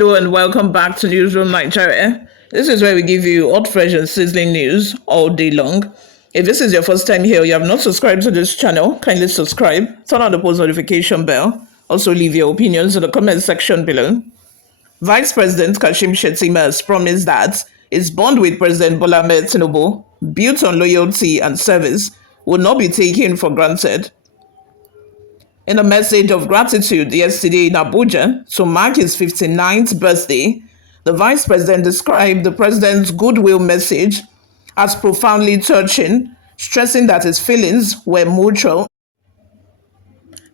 Hello and welcome back to Newsroom Nigeria. This is where we give you hot, fresh, and sizzling news all day long. If this is your first time here, you have not subscribed to this channel, kindly subscribe, turn on the post notification bell. Also, leave your opinions in the comment section below. Vice President Kashim Shettima has promised that his bond with President Bola Ahmed Tinubu, built on loyalty and service, will not be taken for granted. In a message of gratitude yesterday in Abuja to mark his 59th birthday, the Vice President described the President's goodwill message as profoundly touching, stressing that his feelings were mutual.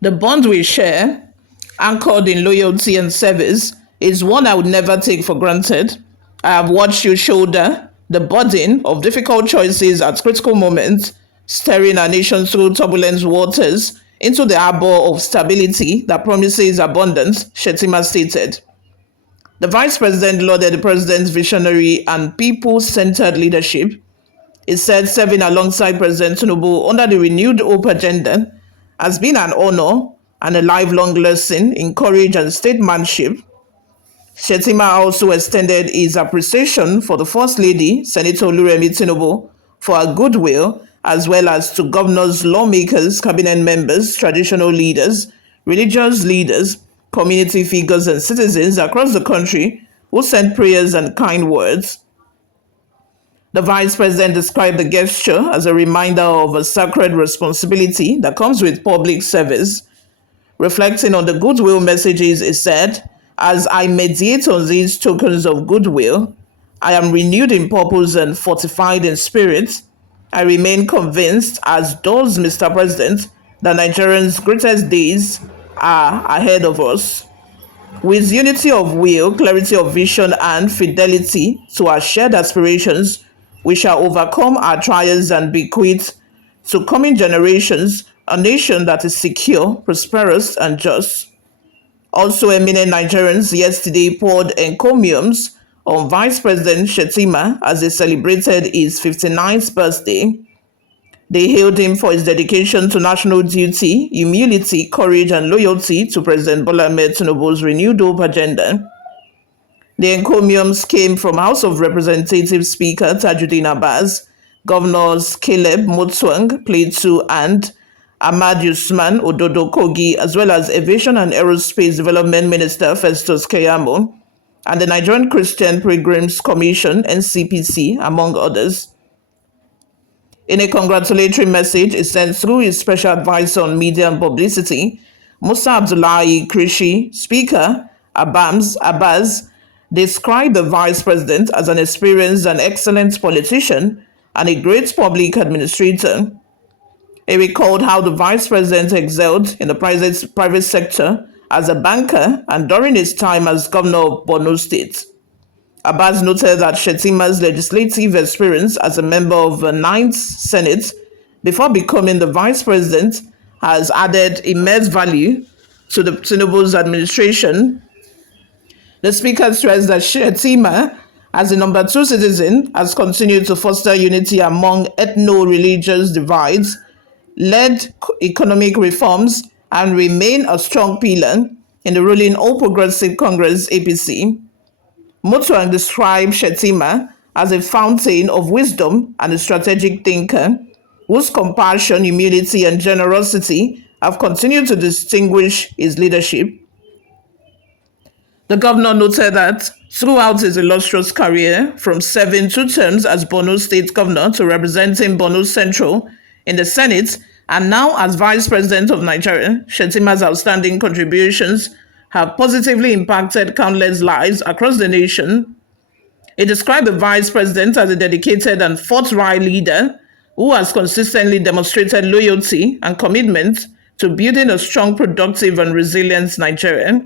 The bond we share, anchored in loyalty and service, is one I would never take for granted. I have watched you shoulder the burden of difficult choices at critical moments, steering our nation through turbulent waters into the harbor of stability that promises abundance, Shettima stated. The Vice President lauded the President's visionary and people-centered leadership. He said serving alongside President Tinubu under the renewed hope agenda has been an honor and a lifelong lesson in courage and statesmanship. Shettima also extended his appreciation for the First Lady, Senator Oluremi Tinubu, for her goodwill, as well as to governors, lawmakers, cabinet members, traditional leaders, religious leaders, community figures, and citizens across the country who sent prayers and kind words. The Vice President described the gesture as a reminder of a sacred responsibility that comes with public service. Reflecting on the goodwill messages, he said, "As I meditate on these tokens of goodwill, I am renewed in purpose and fortified in spirit. I remain convinced, as does Mr. President, that Nigerians' greatest days are ahead of us. With unity of will, clarity of vision, and fidelity to our shared aspirations, we shall overcome our trials and bequeath to coming generations a nation that is secure, prosperous, and just." Also, eminent Nigerians yesterday poured encomiums on Vice President Shettima as he celebrated his 59th birthday. They hailed him for his dedication to national duty, humility, courage, and loyalty to President Bola Ahmed Tinubu's renewed hope agenda. The encomiums came from House of Representatives Speaker Tajuddin Abbas, Governors Caleb Mutfwang, Plateau, and Ahmad Usman Ododo Kogi, as well as Aviation and Aerospace Development Minister Festus Keyamo, and the Nigerian Christian Pilgrims Commission, NCPC, among others. In a congratulatory message he sent through his special advisor on media and publicity, Musa Abdullahi Krishi, Speaker Abbas described the Vice President as an experienced and excellent politician and a great public administrator. He recalled how the Vice President excelled in the private sector as a banker and during his time as governor of Borno State. Abbas noted that Shettima's legislative experience as a member of the 9th Senate before becoming the Vice President has added immense value to the Tinubu's administration. The Speaker stressed that Shettima, as the number 2 citizen, has continued to foster unity among ethno-religious divides, led economic reforms, and remain a strong pillar in the ruling All Progressive Congress APC. Mutfwang described Shettima as a fountain of wisdom and a strategic thinker whose compassion, humility, and generosity have continued to distinguish his leadership. The governor noted that throughout his illustrious career, from serving 2 terms as Borno State Governor to representing Borno Central in the Senate, and now as Vice President of Nigeria, Shettima's outstanding contributions have positively impacted countless lives across the nation. He described the Vice President as a dedicated and forthright leader who has consistently demonstrated loyalty and commitment to building a strong, productive, and resilient Nigeria.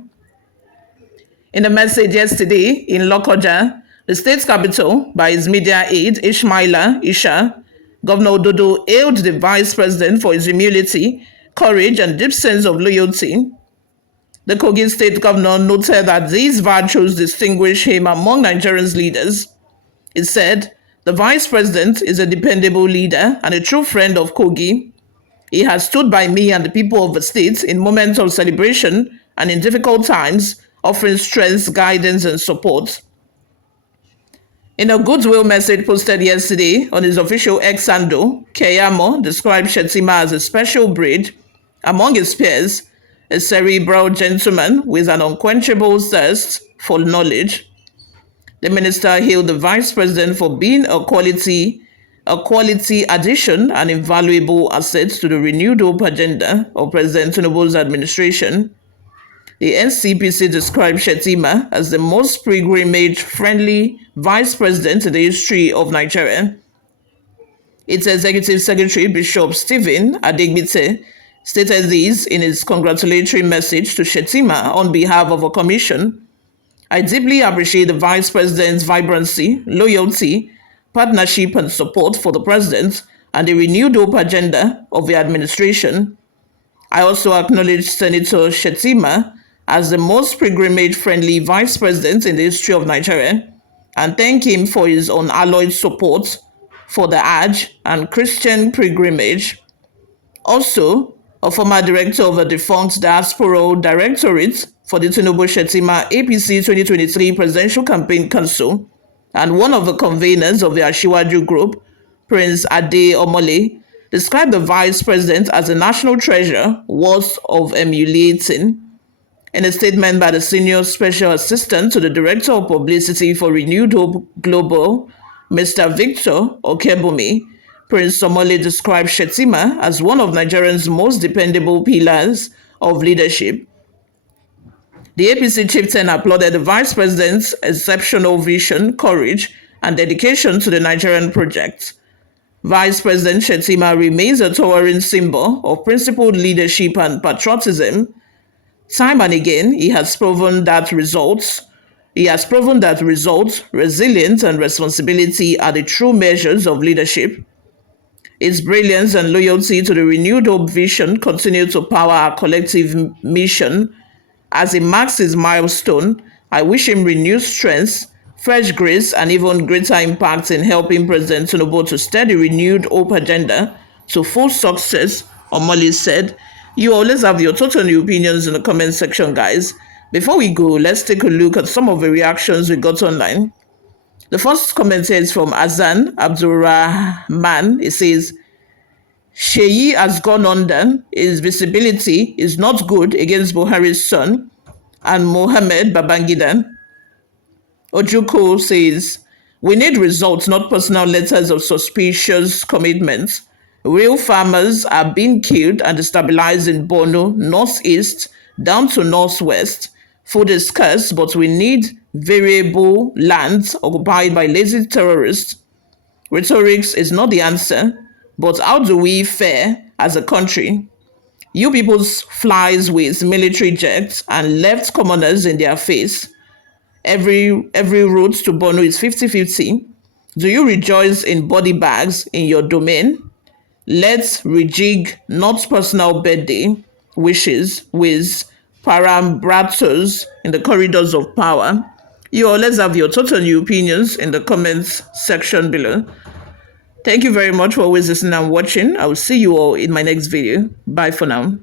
In a message yesterday in Lokoja, the state's capital, by his media aide Ismaila Isha, Governor Ododo hailed the Vice President for his humility, courage, and deep sense of loyalty. The Kogi State Governor noted that these virtues distinguish him among Nigerians' leaders. He said, "The Vice President is a dependable leader and a true friend of Kogi. He has stood by me and the people of the state in moments of celebration and in difficult times, offering strength, guidance, and support. In a goodwill message posted yesterday on his official X handle, Keyamo described Shettima as a special breed among his peers, a cerebral gentleman with an unquenchable thirst for knowledge. The minister hailed the vice president for being a quality addition and invaluable asset to the renewed hope agenda of President Tinubu's administration. The NCPC described Shettima as the most pilgrimage-friendly vice president in the history of Nigeria. Its executive secretary, Bishop Stephen Adegbite, stated this in his congratulatory message to Shettima on behalf of a commission. I deeply appreciate the vice president's vibrancy, loyalty, partnership, and support for the president and the renewed hope agenda of the administration. I also acknowledge Senator Shettima as the most pilgrimage-friendly vice president in the history of Nigeria and thank him for his unalloyed support for the Hajj and Christian pilgrimage. Also, a former director of a defunct diasporal directorate for the Tinubu Shettima APC 2023 Presidential Campaign Council and one of the conveners of the Ashiwaju Group, Prince Ade Omole, described the vice president as a national treasure worth of emulating. In a statement by the senior special assistant to the director of publicity for Renewed Hope Global, Mr. Victor Okebumi, Prince Omole described Shettima as one of Nigerians' most dependable pillars of leadership. The APC chieftain applauded the vice president's exceptional vision, courage, and dedication to the Nigerian project. Vice President Shettima remains a towering symbol of principled leadership and patriotism. Time and again, he has proven that results, resilience, and responsibility are the true measures of leadership. His brilliance and loyalty to the renewed hope vision continue to power our collective mission. As he marks his milestone, I wish him renewed strength, fresh grace, and even greater impact in helping President Tinubu to steer the renewed hope agenda to full success, Omole said. You always have your total new opinions in the comment section, guys. Before we go, let's take a look at some of the reactions we got online. The first comment here is from Azan Abdulrahman. It says, Sheyi has gone under. His visibility is not good against Buhari's son and Mohammed Babangida. Ojuko says, we need results, not personal letters of suspicious commitments. Real farmers are being killed and destabilized in Borno, northeast, down to northwest. Food is scarce, but we need variable lands occupied by lazy terrorists. Rhetorics is not the answer, but how do we fare as a country? You people flies with military jets and left commoners in their face. Every route to Borno is 50-50. Do you rejoice in body bags in your domain? Let's rejig not personal birthday wishes with parambrators in the corridors of power. You all, let's have your total new opinions in the comments section below. Thank you very much for always listening and watching. I will see you all in my next video. Bye for now.